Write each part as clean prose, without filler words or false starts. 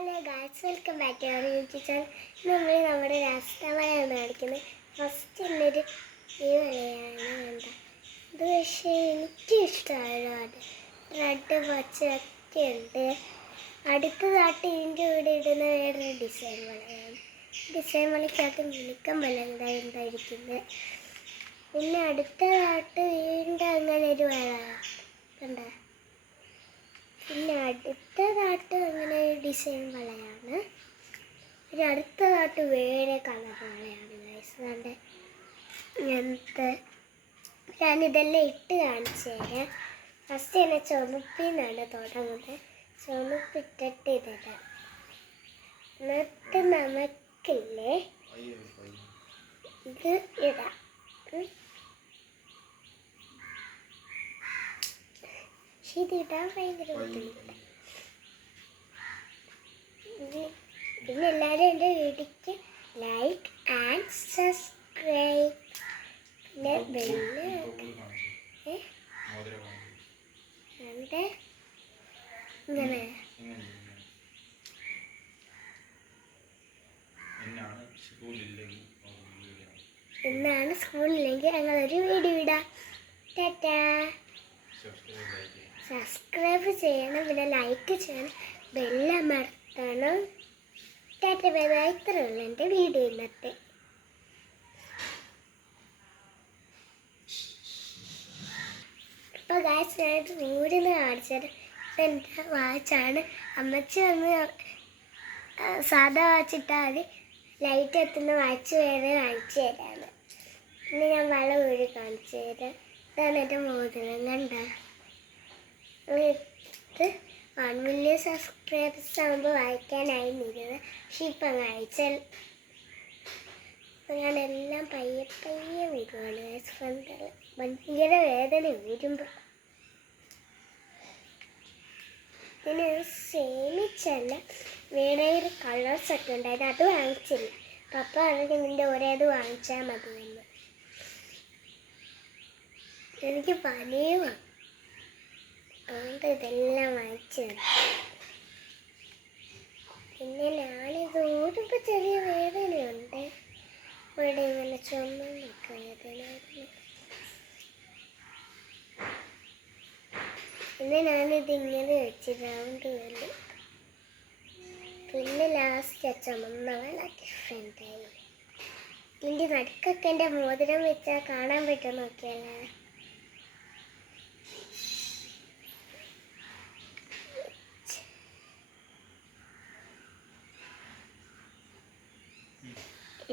Hello guys, welcome back to our YouTube channel. നമ്മൾ നമ്മുടെ രാഷ്ട്രമലയാണ് കാണിക്കുന്നത്. ഫസ്റ്റ് ഉള്ളൊരു ഈ വലയാണ് കണ്ട. ഇത് പക്ഷേ എനിക്ക് ഇഷ്ടമാണ്. റെഡ് പച്ചയൊക്കെ ഉണ്ട്. അടുത്തതായിട്ട് ഇതിൻ്റെ കൂടെ ഇടുന്ന വേറൊരു ഡിസൈൻ വളയാണ്. ഡിസൈൻ വളയ്ക്കകത്ത് മിനുക്കം വല എന്തായിരിക്കുന്നത്. പിന്നെ അടുത്തതായിട്ട് വീണ്ടും അങ്ങനെ ഒരു വള കണ്ട. പിന്നെ അടുത്തതായിട്ട് അങ്ങനെ ഒരു ഡിസൈൻ വളയാണ്. ഒരു അടുത്തതായിട്ട് വേറെ കളർ വളയാണ് ഗൈസ്. അതുകൊണ്ട് ഞാനിതെല്ലാം ഇട്ട് കാണിച്ചു തരാം. ഫസ്റ്റ് തന്നെ ചുമപ്പിൽ നിന്നാണ് തുടങ്ങുന്നത്. ചുമപ്പിട്ടിട്ട് ഇതിടാം. എന്നിട്ട് നമുക്കില്ലേ ഇത് ഇടാം. ഇതിടാൻ ഭയങ്കര ബുദ്ധിമുട്ട്. പിന്നെ എല്ലാവരും എൻ്റെ വീഡിയോക്ക് ലൈക്ക് ആൻഡ് സബ്സ്ക്രൈബ്. പിന്നെ ബെല്ല് ഇങ്ങനെ ഇന്നാണ് സ്കൂളില്ലെങ്കിൽ ഞങ്ങളൊരു വീഡിയോ ഇടാം. ടാറ്റാ. സബ്സ്ക്രൈബ് ചെയ്യണം, പിന്നെ ലൈക്ക് ചെയ്യണം, ബെല്ലമർത്തണം. Tata bye bye. ഇത്രയേ ഉള്ളൂ എൻ്റെ വീഡിയോ ഇന്നത്തെ. അപ്പോൾ ഗായ്സ്, ഞാൻ റൂഡിന്ന് കാണിച്ചത് ഇതെൻ്റെ വാച്ചാണ്. അമ്മച്ചി വന്ന് സാധാ വാച്ചിട്ടാൽ മതി. ലൈറ്റ് എത്തുന്ന വാച്ച് വേറെ കാണിച്ചു തരാണ്. പിന്നെ ഞാൻ വള വീട് കാണിച്ചു തരാം. ഇതാണ് എൻ്റെ മോതിരം കണ്ട. ഇത് 1 മില്യൺ സബ്സ്ക്രൈബേഴ്സ് ആകുമ്പോൾ വായിക്കാനായിരുന്നിരുന്നത്. പക്ഷെ ഇപ്പം വായിച്ചാൽ ഞാനെല്ലാം പയ്യെ പയ്യെ വരുവാണ്. ഫ്രണ്ടിൽ ഭയങ്കര വേദന വരുമ്പോൾ. പിന്നെ സേമിച്ചല്ല, വേറെ ഒരു കളേഴ്സൊക്കെ ഉണ്ടായിരുന്നു. അത് വാങ്ങിച്ചില്ല. പപ്പ പറഞ്ഞിട്ട് ഇതിൻ്റെ ഒരേത് വാങ്ങിച്ചാൽ മതി എന്ന്. എനിക്ക് പനിയുമാണ്, അതുകൊണ്ട് ഇതെല്ലാം വാങ്ങിച്ചു. പിന്നെ ഞാനിത് ഓടുമ്പോൾ ചെറിയ വേദനയുണ്ട്. ഇവിടെ ഇങ്ങനെ ചുമന്നൊക്കെ വേദനയായിരുന്നു. പിന്നെ ഞാനിത് ഇങ്ങനെ വെച്ച് റൗണ്ട് വരും. പിന്നെ ലാസ്റ്റ് ചുമന്ന വെള്ളാക്കി ഫ്രണ്ടായി. ഇതിൻ്റെ നടുക്കൊക്കെ എൻ്റെ മോതിരം വെച്ചാൽ കാണാൻ പറ്റുമോ നോക്കിയാലേ.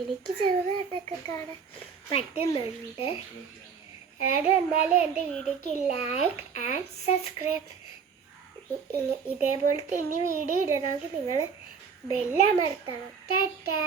എനിക്ക് ചെറുതായിട്ടൊക്കെ കാണാൻ പറ്റുന്നുണ്ട്. ആരും എന്നാലും എൻ്റെ വീഡിയോക്ക് ലൈക്ക് ആൻഡ് സബ്സ്ക്രൈബ്. ഇതേപോലത്തെ ഇനി വീഡിയോ ഇടണമെങ്കിൽ നിങ്ങൾ ബെല്ലമർത്തണം. ടാറ്റാ.